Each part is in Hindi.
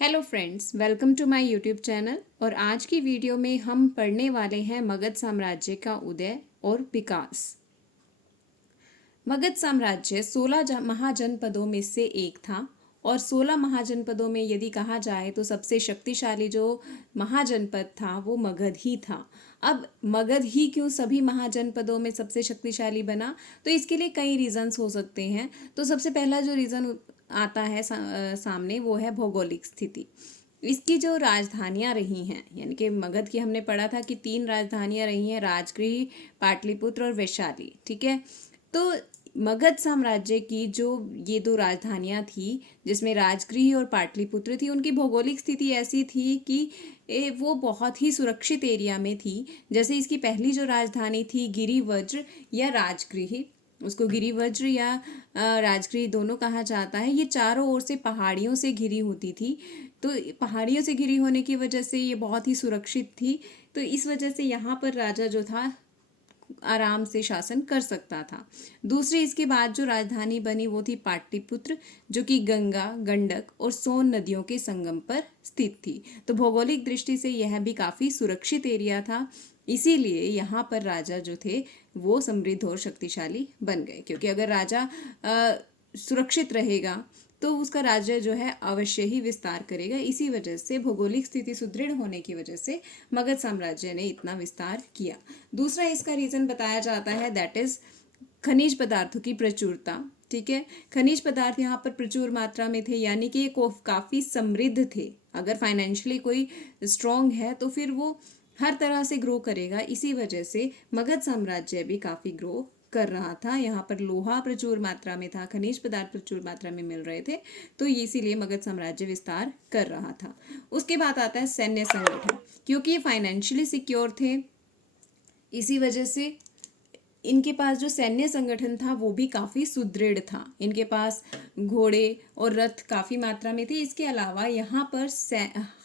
Hello friends, welcome to my YouTube channel. और आज की वीडियो में हम पढ़ने वाले हैं मगध साम्राज्य का उदय और विकास। मगध साम्राज्य 16 महाजनपदों में से एक था और 16 महाजनपदों में यदि कहा जाए तो सबसे शक्तिशाली जो महाजनपद था वो मगध ही था। अब मगध ही क्यों सभी महाजनपदों में सबसे शक्तिशाली बना, तो इसके लिए कई रीजंस हो सकते हैं। तो सबसे पहला जो रीज़न आता है सामने वो है भौगोलिक स्थिति। इसकी जो राजधानियां रही हैं, यानी कि मगध की हमने पढ़ा था कि 3 राजधानियां रही हैं, राजगृह, पाटलिपुत्र और वैशाली। ठीक है, तो मगध साम्राज्य की जो ये 2 राजधानियां थी जिसमें राजगृह और पाटलिपुत्र थी, उनकी भौगोलिक स्थिति ऐसी थी कि वो बहुत ही सुरक्षित एरिया में थी। जैसे इसकी पहली जो राजधानी थी गिरिवज्र या राजगृह, उसको गिरिवज्र या राजगृह दोनों कहा जाता है। ये चारों ओर से पहाड़ियों से घिरी होती थी, तो पहाड़ियों से घिरी होने की वजह से ये बहुत ही सुरक्षित थी। तो इस वजह से यहाँ पर राजा जो था आराम से शासन कर सकता था। दूसरी इसके बाद जो राजधानी बनी वो थी पाटलिपुत्र, जो कि गंगा, गंडक और सोन नदियों के संगम पर स्थित थी। तो भौगोलिक दृष्टि से यह भी काफ़ी सुरक्षित एरिया था, इसीलिए यहाँ पर राजा जो थे वो समृद्ध और शक्तिशाली बन गए। क्योंकि अगर राजा सुरक्षित रहेगा तो उसका राज्य जो है अवश्य ही विस्तार करेगा। इसी वजह से भौगोलिक स्थिति सुदृढ़ होने की वजह से मगध साम्राज्य ने इतना विस्तार किया। दूसरा इसका रीजन बताया जाता है, दैट इज खनिज पदार्थों की प्रचुरता। ठीक है, खनिज पदार्थ यहाँ पर प्रचुर मात्रा में थे, यानी कि ये काफ़ी समृद्ध थे। अगर फाइनेंशियली कोई स्ट्रांग है तो फिर वो हर तरह से ग्रो करेगा। इसी वजह से मगध साम्राज्य भी काफ़ी ग्रो कर रहा था। यहाँ पर लोहा प्रचुर मात्रा में था, खनिज पदार्थ प्रचुर मात्रा में मिल रहे थे, तो इसीलिए मगध साम्राज्य विस्तार कर रहा था। उसके बाद आता है सैन्य संगठन। क्योंकि ये फाइनेंशियली सिक्योर थे, इसी वजह से इनके पास जो सैन्य संगठन था वो भी काफ़ी सुदृढ़ था। इनके पास घोड़े और रथ काफ़ी मात्रा में थे। इसके अलावा यहाँ पर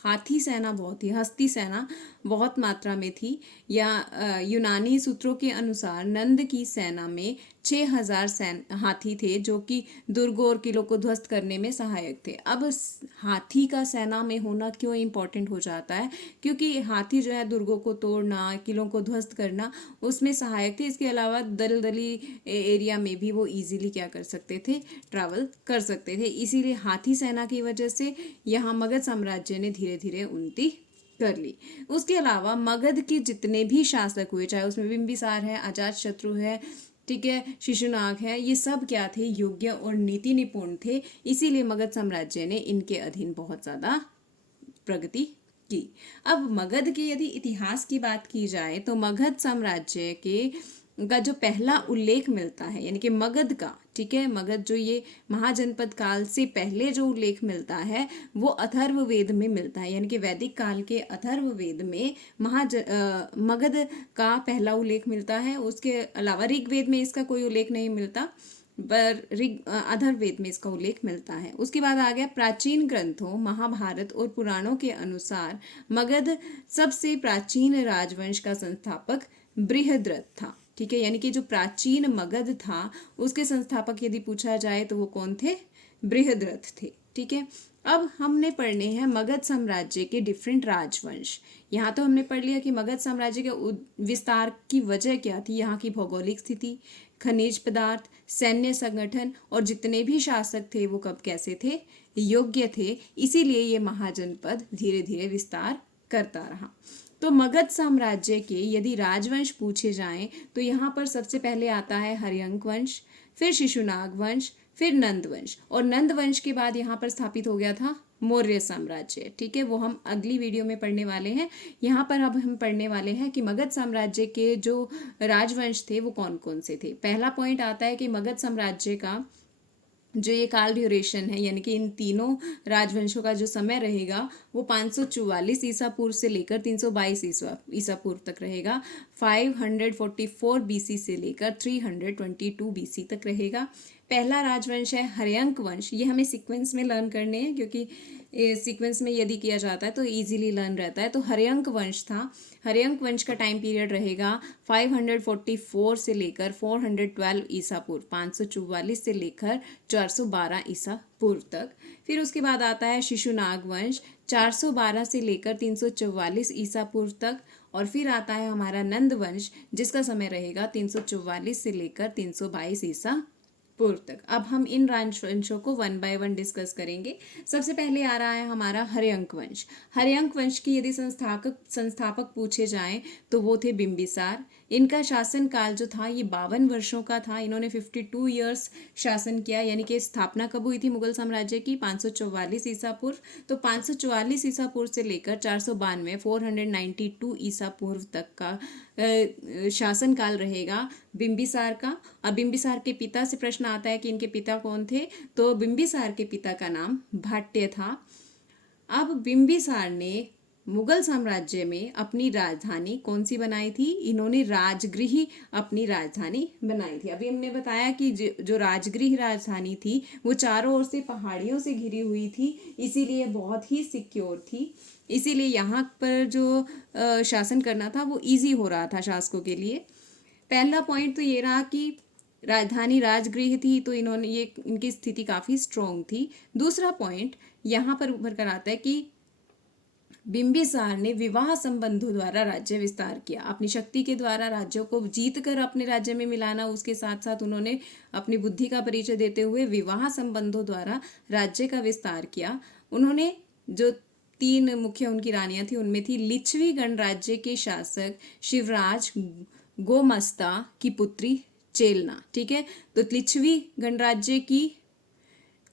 हाथी सेना बहुत थी, हस्ती सेना बहुत मात्रा में थी। या यूनानी सूत्रों के अनुसार नंद की सेना में 6000 हाथी थे, जो कि दुर्गों और किलों को ध्वस्त करने में सहायक थे। अब हाथी का सेना में होना क्यों इम्पोर्टेंट हो जाता है, क्योंकि हाथी जो है दुर्गों को तोड़ना, किलों को ध्वस्त करना, उसमें सहायक थे। इसके अलावा दलदली एरिया में भी वो इजीली क्या कर सकते थे, ट्रैवल कर सकते थे। इसीलिए हाथी सेना की वजह से यहाँ मगध साम्राज्य ने धीरे धीरे उन्नति कर ली। उसके अलावा मगध के जितने भी शासक हुए, चाहे उसमें बिंबिसार है, अजातशत्रु है, ठीक है, शिशुनाग है, ये सब क्या थे, योग्य और नीति निपुण थे। इसीलिए मगध साम्राज्य ने इनके अधीन बहुत ज़्यादा प्रगति की। अब मगध के यदि इतिहास की बात की जाए तो मगध साम्राज्य के का जो पहला उल्लेख मिलता है, यानी कि मगध का, ठीक है, मगध जो ये महाजनपद काल से पहले जो उल्लेख मिलता है वो अथर्ववेद में मिलता है। यानी कि वैदिक काल के अथर्ववेद में मगध का पहला उल्लेख मिलता है। उसके अलावा ऋग्वेद में इसका कोई उल्लेख नहीं मिलता, पर अथर्ववेद में इसका उल्लेख मिलता है। उसके बाद आ गया प्राचीन ग्रंथों, महाभारत और पुराणों के अनुसार मगध सबसे प्राचीन राजवंश का संस्थापक बृहद्रथ था। ठीक है, यानी कि जो प्राचीन मगध था उसके संस्थापक यदि पूछा जाए तो वो कौन थे, बृहद्रथ थे। ठीक है, अब हमने पढ़ने हैं मगध साम्राज्य के डिफरेंट राजवंश। यहाँ तो हमने पढ़ लिया कि मगध साम्राज्य के विस्तार की वजह क्या थी, यहाँ की भौगोलिक स्थिति, खनिज पदार्थ, सैन्य संगठन और जितने भी शासक थे वो कब कैसे थे, योग्य थे। इसीलिए ये महाजनपद धीरे धीरे विस्तार करता रहा। तो मगध साम्राज्य के यदि राजवंश पूछे जाएं तो यहाँ पर सबसे पहले आता है हर्यंक वंश, फिर शिशुनाग वंश, फिर नंद वंश, और नंद वंश के बाद यहाँ पर स्थापित हो गया था मौर्य साम्राज्य। ठीक है, वो हम अगली वीडियो में पढ़ने वाले हैं। यहाँ पर अब हम पढ़ने वाले हैं कि मगध साम्राज्य के जो राजवंश थे वो कौन कौन से थे। पहला पॉइंट आता है कि मगध साम्राज्य का जो ये काल ड्यूरेशन है, यानी कि इन तीनों राजवंशों का जो समय रहेगा वो 544 ईसा पूर्व से लेकर 322 ईसा पूर्व तक रहेगा। 544 बीसी से लेकर 322 बीसी तक रहेगा। पहला राजवंश है हर्यंक वंश। ये हमें सीक्वेंस में लर्न करने हैं, क्योंकि सीक्वेंस में यदि किया जाता है तो इजीली लर्न रहता है। तो हर्यंक वंश था। हर्यंक वंश का टाइम पीरियड रहेगा 544 से लेकर 412 ईसा पूर्व, 544 से लेकर 412 ईसा पूर्व तक। फिर उसके बाद आता है शिशुनाग वंश, 412 से लेकर 344 ईसा पूर्व तक। और फिर आता है हमारा नंद वंश, जिसका समय रहेगा 344 से लेकर 322 ईसा पूर्व तक। अब हम इन राजवंशों को वन बाय वन डिस्कस करेंगे। सबसे पहले आ रहा है हमारा हर्यंक वंश। हर्यंक वंश की यदि संस्थापक पूछे जाएं तो वो थे बिंबिसार। इनका शासन काल जो था ये 52 वर्षों का था। इन्होंने 52 ईयर्स शासन किया, यानी कि स्थापना कब हुई थी मुगल साम्राज्य की? 544 ईसा पूर्व। तो 544 ईसा पूर्व से लेकर 492 492 ईसा पूर्व तक का शासन काल रहेगा बिंबिसार का। अब बिंबिसार के पिता से प्रश्न आता है कि इनके पिता कौन थे? तो बिंबिसार के पिता का नाम भाट्य था। अब बिंबिसार ने मुगल साम्राज्य में अपनी राजधानी कौन सी बनाई थी? इन्होंने राजगृह अपनी राजधानी बनाई थी। अभी हमने बताया कि जो राजगृह राजधानी थी वो चारों ओर से पहाड़ियों से घिरी हुई थी, इसीलिए बहुत ही सिक्योर थी। इसीलिए यहाँ पर जो शासन करना था वो इजी हो रहा था शासकों के लिए। पहला पॉइंट तो ये रहा कि राजधानी राजगृह थी, तो इन्होंने ये इनकी स्थिति काफ़ी स्ट्रॉन्ग थी। दूसरा पॉइंट यहाँ पर उभर कर आता है कि बिंबिसार ने विवाह संबंधों द्वारा राज्य विस्तार किया। अपनी शक्ति के द्वारा राज्यों को जीत कर अपने राज्य में मिलाना, उसके साथ साथ उन्होंने अपनी बुद्धि का परिचय देते हुए विवाह संबंधों द्वारा राज्य का विस्तार किया। उन्होंने जो 3 मुख्य उनकी रानियां थी उनमें थी लिच्छवी गणराज्य के शासक शिवराज गोमस्ता की पुत्री चेलना। ठीक है, तो लिच्छवी गणराज्य की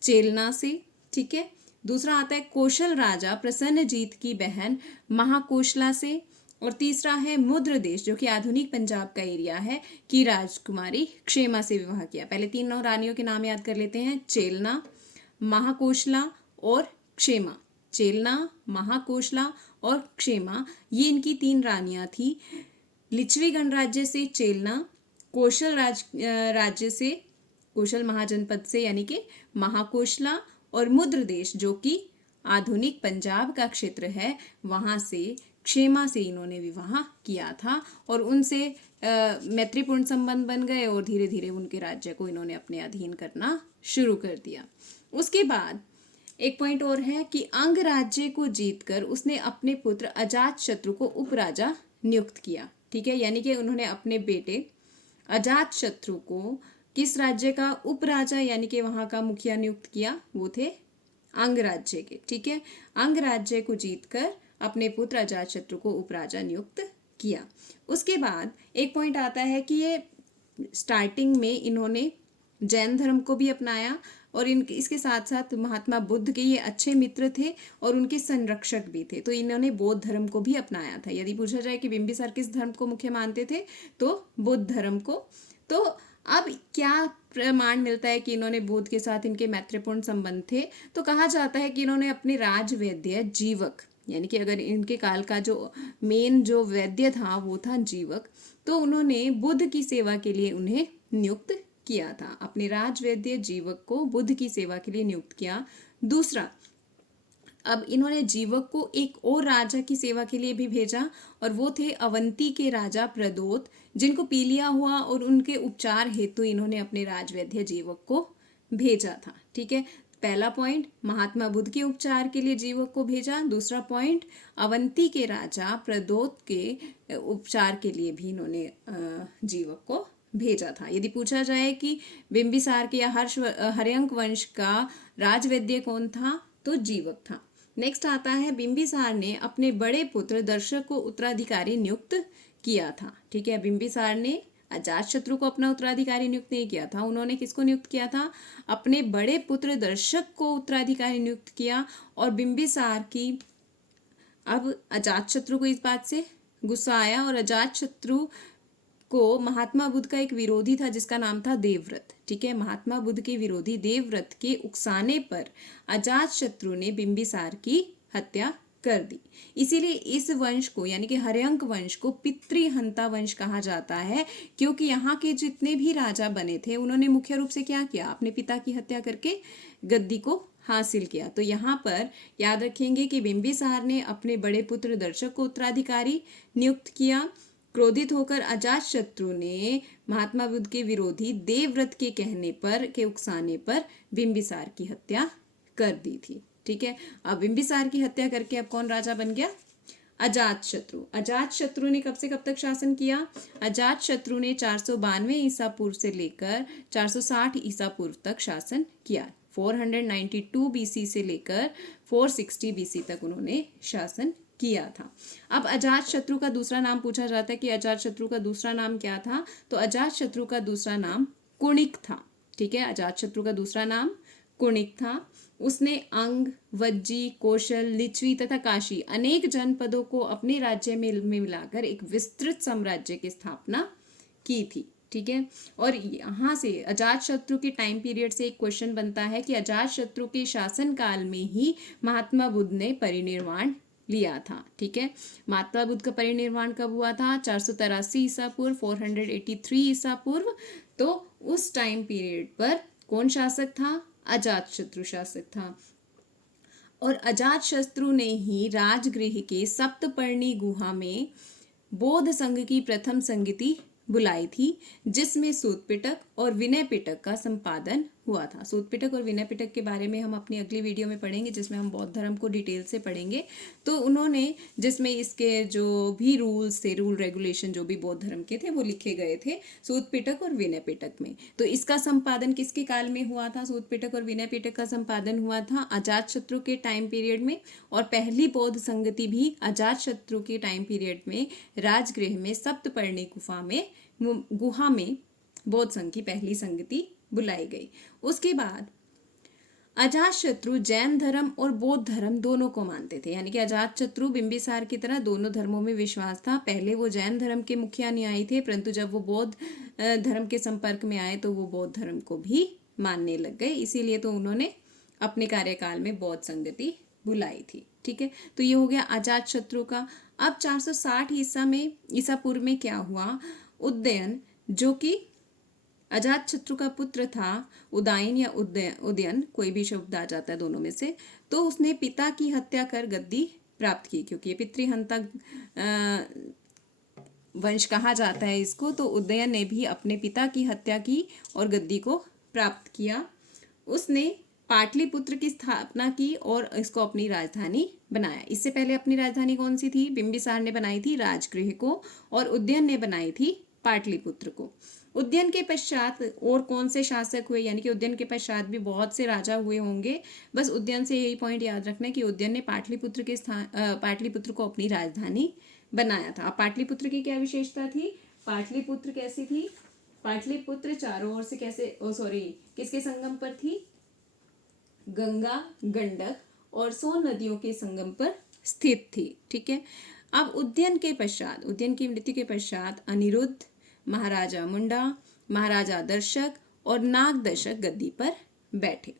चेलना से। ठीक है, दूसरा आता है कौशल राजा प्रसन्नजीत की बहन महाकोशला से। और तीसरा है मुद्र देश, जो कि आधुनिक पंजाब का एरिया है, की राजकुमारी क्षेमा से विवाह किया। पहले 3 रानियों के नाम याद कर लेते हैं, चेलना, महाकोशला और क्षेमा। चेलना, महाकोशला और क्षेमा, ये इनकी 3 रानियां थी। लिच्छवी गणराज्य से चेलना, कौशल राज्य से, कौशल महाजनपद से यानी कि महाकोशला, और मुद्र देश जो कि आधुनिक पंजाब का क्षेत्र है, वहाँ से क्षेमा से इन्होंने विवाह किया था। और उनसे मैत्रीपूर्ण संबंध बन गए और धीरे धीरे उनके राज्य को इन्होंने अपने अधीन करना शुरू कर दिया। उसके बाद एक पॉइंट और है कि अंग राज्य को जीतकर उसने अपने पुत्र अजातशत्रु को उपराजा नियुक्त किया। ठीक है, यानी कि उन्होंने अपने बेटे अजातशत्रु को किस राज्य का उपराजा यानी कि वहाँ का मुखिया नियुक्त किया? वो थे अंग राज्य के। ठीक है, अंग राज्य को जीतकर अपने पुत्र अजातशत्रु को उपराजा नियुक्त किया। उसके बाद एक पॉइंट आता है कि ये स्टार्टिंग में इन्होंने जैन धर्म को भी अपनाया, और इसके साथ साथ महात्मा बुद्ध के ये अच्छे मित्र थे और उनके संरक्षक भी थे, तो इन्होंने बौद्ध धर्म को भी अपनाया था। यदि पूछा जाए कि बिंबिसार किस धर्म को मुख्य मानते थे, तो बुद्ध धर्म को। तो अब क्या प्रमाण मिलता है कि इन्होंने बुद्ध के साथ इनके मैत्रीपूर्ण संबंध थे? तो कहा जाता है कि इन्होंने अपने राजवैद्य जीवक, यानी कि अगर इनके काल का जो मेन जो वैद्य था वो था जीवक, तो उन्होंने बुद्ध की सेवा के लिए उन्हें नियुक्त किया था। अपने राजवैद्य जीवक को बुद्ध की सेवा के लिए नियुक्त किया। दूसरा, अब इन्होंने जीवक को एक और राजा की सेवा के लिए भी भेजा, और वो थे अवंती के राजा प्रदोत, जिनको पीलिया हुआ, और उनके उपचार हेतु इन्होंने अपने राजवैद्य जीवक को भेजा था। ठीक है, पहला पॉइंट महात्मा बुद्ध के उपचार के लिए जीवक को भेजा। दूसरा पॉइंट अवंती के राजा प्रदोत के उपचार के लिए भी इन्होंने जीवक को भेजा था। यदि पूछा जाए कि बिंबिसार के या हर्यंक वंश का राजवैद्य कौन था, तो जीवक था। नेक्स्ट आता है बिंबिसार ने अपने बड़े पुत्र दर्शक को उत्तराधिकारी नियुक्त किया था। ठीक है, बिंबिसार ने अजातशत्रु को अपना उत्तराधिकारी नियुक्त नहीं किया था, उन्होंने किसको नियुक्त किया था? अपने बड़े पुत्र दर्शक को उत्तराधिकारी नियुक्त किया। और बिंबिसार की अब अजातशत्रु को इस बात से गुस्सा आया, और अजातशत्रु को महात्मा बुद्ध का एक विरोधी था जिसका नाम था देवव्रत। ठीक है, महात्मा बुद्ध के विरोधी देवव्रत के उकसाने पर अजातशत्रु ने बिंबिसार की हत्या कर दी। इसीलिए इस वंश को यानी कि हर्यंक वंश को पितृहंता वंश कहा जाता है, क्योंकि यहाँ के जितने भी राजा बने थे उन्होंने मुख्य रूप से क्या किया, अपने पिता की हत्या करके गद्दी को हासिल किया। तो यहाँ पर याद रखेंगे कि बिंबिसार ने अपने बड़े पुत्र दर्शक को उत्तराधिकारी नियुक्त किया। क्रोधित होकर अजातशत्रु ने महात्मा बुद्ध के विरोधी देवव्रत के कहने पर, के उकसाने पर बिंबिसार की हत्या कर दी थी। ठीक है, अब बिंबिसार की हत्या करके अब कौन राजा बन गया, अजातशत्रु। अजातशत्रु ने कब से कब तक शासन किया, अजातशत्रु ने 492 ईसा पूर्व से लेकर 460 ईसा पूर्व तक शासन किया। 492 बीसी से लेकर 460 बीसी तक उन्होंने शासन किया था। अब अजातशत्रु का दूसरा नाम पूछा जाता है कि अजातशत्रु का दूसरा नाम क्या था, तो अजातशत्रु का दूसरा नाम कुणिक था। ठीक है, अजातशत्रु का दूसरा नाम कुणिक था। उसने अंग, वज्जी, कौशल, लिच्छवी तथा काशी अनेक जनपदों को अपने राज्य में मिलाकर एक विस्तृत साम्राज्य की स्थापना की थी। ठीक है, और यहाँ से अजातशत्रु के टाइम पीरियड से एक क्वेश्चन बनता है कि अजातशत्रु के शासन काल में ही महात्मा बुद्ध ने परिनिर्वाण लिया था। ठीक है, महात्मा बुद्ध का परिनिर्वाण कब हुआ था, 483 ईसा पूर्व, 483 ईसा पूर्व। तो उस टाइम पीरियड पर कौन शासक था, अजातशत्रु शासक था। और अजातशत्रु ने ही राजगृह के सप्तपर्णी गुहा में बौद्ध संघ की प्रथम संगति बुलाई थी, जिसमें सूत पिटक और विनय पिटक का संपादन हुआ था। सूत पिटक और विनय पिटक के बारे में हम अपनी अगली वीडियो में पढ़ेंगे, जिसमें हम बौद्ध धर्म को डिटेल से पढ़ेंगे। तो उन्होंने, जिसमें इसके जो भी रूल्स थे, रूल रेगुलेशन जो भी बौद्ध धर्म के थे वो लिखे गए थे सूत पिटक और विनय पिटक में। तो इसका संपादन किसके काल में हुआ था, सूत पिटक और विनय पिटक का संपादन हुआ था अजातशत्रु के टाइम पीरियड में। और पहली बौद्ध संगति भी अजातशत्रु के टाइम पीरियड में राजगृह में सप्तपर्णी गुहा में बौद्ध संघ की पहली संगति बुलाई गई। उसके बाद अजातशत्रु जैन धर्म और बौद्ध धर्म दोनों को मानते थे, यानी कि अजातशत्रु बिंबिसार की तरह दोनों धर्मों में विश्वास था। पहले वो जैन धर्म के मुख्य अनुयायी थे, परंतु जब वो बौद्ध धर्म के संपर्क में आए तो वो बौद्ध धर्म को भी मानने लग गए। इसीलिए तो उन्होंने अपने कार्यकाल में बौद्ध संगति बुलाई थी। ठीक है, तो ये हो गया अजातशत्रु का। अब 460 ईसा पूर्व में क्या हुआ, उदयन, जो कि अजातशत्रु का पुत्र था, उदयन या उदयन कोई भी शब्द आ जाता है दोनों में से, तो उसने पिता की हत्या कर गद्दी प्राप्त की, क्योंकि ये पितृहंता वंश कहा जाता है इसको। तो उदयन ने भी अपने पिता की हत्या की और गद्दी को प्राप्त किया। उसने पाटलिपुत्र की स्थापना की और इसको अपनी राजधानी बनाया। इससे पहले अपनी राजधानी कौन सी थी, बिंबिसार ने बनाई थी राजगृह को, और उदयन ने बनाई थी पाटलिपुत्र को। उदयन के पश्चात और कौन से शासक हुए, यानी कि उदयन के पश्चात भी बहुत से राजा हुए होंगे। बस उदयन से यही पॉइंट याद रखना है कि उदयन ने पाटलिपुत्र को अपनी राजधानी बनाया था। अब पाटलिपुत्र की क्या विशेषता थी, पाटलिपुत्र कैसी थी, पाटलिपुत्र चारों ओर से किसके संगम पर थी, गंगा, गंडक और सोन नदियों के संगम पर स्थित थी। ठीक है, अब उदयन की मृत्यु के पश्चात अनिरुद्ध, महाराजा मुंडा, महाराजा दर्शक और नाग दर्शक गद्दी पर बैठे।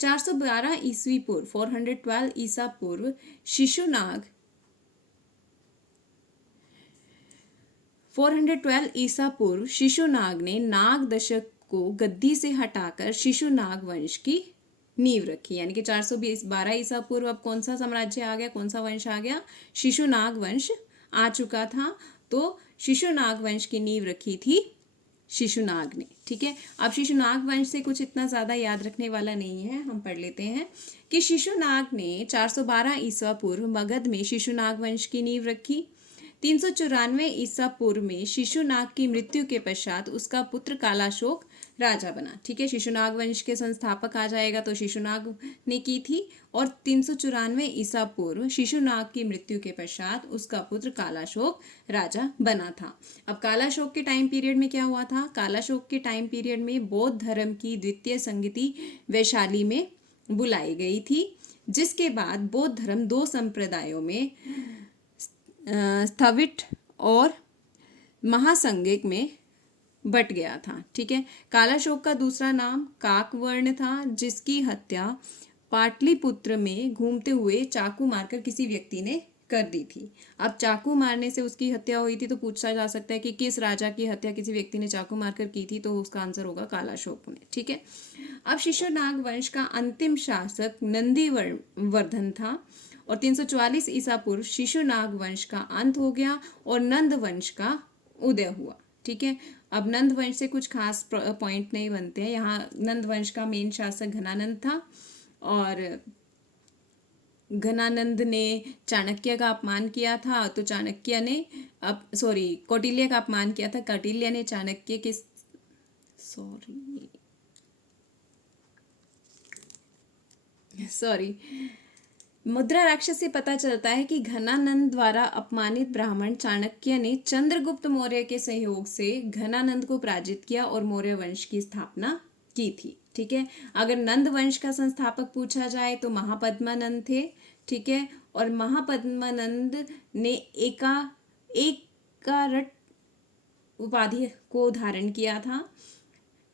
412 ईस्वी पूर्व 412 ईसा पूर्व शिशुनाग 412 ईसा पूर्व शिशुनाग ने नाग दशक को गद्दी से हटाकर शिशुनाग वंश की नींव रखी, यानी कि 412 ईसा पूर्व अब कौन सा साम्राज्य आ गया, कौन सा वंश आ गया, शिशुनाग वंश आ चुका था। तो शिशुनाग वंश की नींव रखी थी शिशुनाग ने। ठीक है, अब शिशुनाग वंश से कुछ इतना ज़्यादा याद रखने वाला नहीं है, हम पढ़ लेते हैं कि शिशुनाग ने 412 ईसा पूर्व मगध में शिशुनाग वंश की नींव रखी। 394 ईसा पूर्व में शिशुनाग की मृत्यु के पश्चात उसका पुत्र कालाशोक राजा बना। ठीक है, शिशुनाग वंश के संस्थापक आ जाएगा तो शिशुनाग ने की थी। और 394 ईसा पूर्व शिशुनाग की मृत्यु के पश्चात उसका पुत्र कालाशोक राजा बना था। अब कालाशोक के टाइम पीरियड में क्या हुआ था, कालाशोक के टाइम पीरियड में बौद्ध धर्म की द्वितीय संगति वैशाली में बुलाई गई थी, जिसके बाद बौद्ध धर्म दो संप्रदायों में स्थविट और महासंगिक में बट गया था। ठीक है, कालाशोक का दूसरा नाम काकवर्ण था, जिसकी हत्या पाटलिपुत्र में घूमते हुए चाकू मारकर किसी व्यक्ति ने कर दी थी। अब चाकू मारने से उसकी हत्या हुई थी, तो पूछा जा सकता है कि किस राजा की हत्या किसी व्यक्ति ने चाकू मारकर की थी, तो उसका आंसर होगा कालाशोक ने। ठीक है। अब शिशुनाग वंश का अंतिम शासक नंदीवर्धन था और 344 ईसा पूर्व शिशुनाग वंश का अंत हो गया और नंद वंश का उदय हुआ। ठीक है। अब नंद वंश से कुछ खास पॉइंट नहीं बनते हैं। यहाँ नंद वंश का मेन शासक घनानंद था और घनानंद ने चाणक्य का अपमान किया था, तो चाणक्य ने कौटिल्य का अपमान किया था। कौटिल्य ने चाणक्य के मुद्रा राक्षस से पता चलता है कि घनानंद द्वारा अपमानित ब्राह्मण चाणक्य ने चंद्रगुप्त मौर्य के सहयोग से घनानंद को पराजित किया और मौर्य वंश की स्थापना की थी। ठीक है। अगर नंद वंश का संस्थापक पूछा जाए तो महापद्मानंद थे। ठीक है। और महापद्मानंद ने एकारट उपाधि को धारण किया था।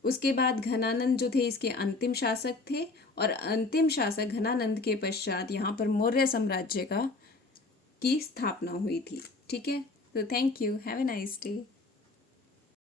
उसके बाद घनानंद जो थे इसके अंतिम शासक थे और अंतिम शासक घनानंद के पश्चात यहाँ पर मौर्य साम्राज्य की स्थापना हुई थी। ठीक है। तो thank you, have a nice day.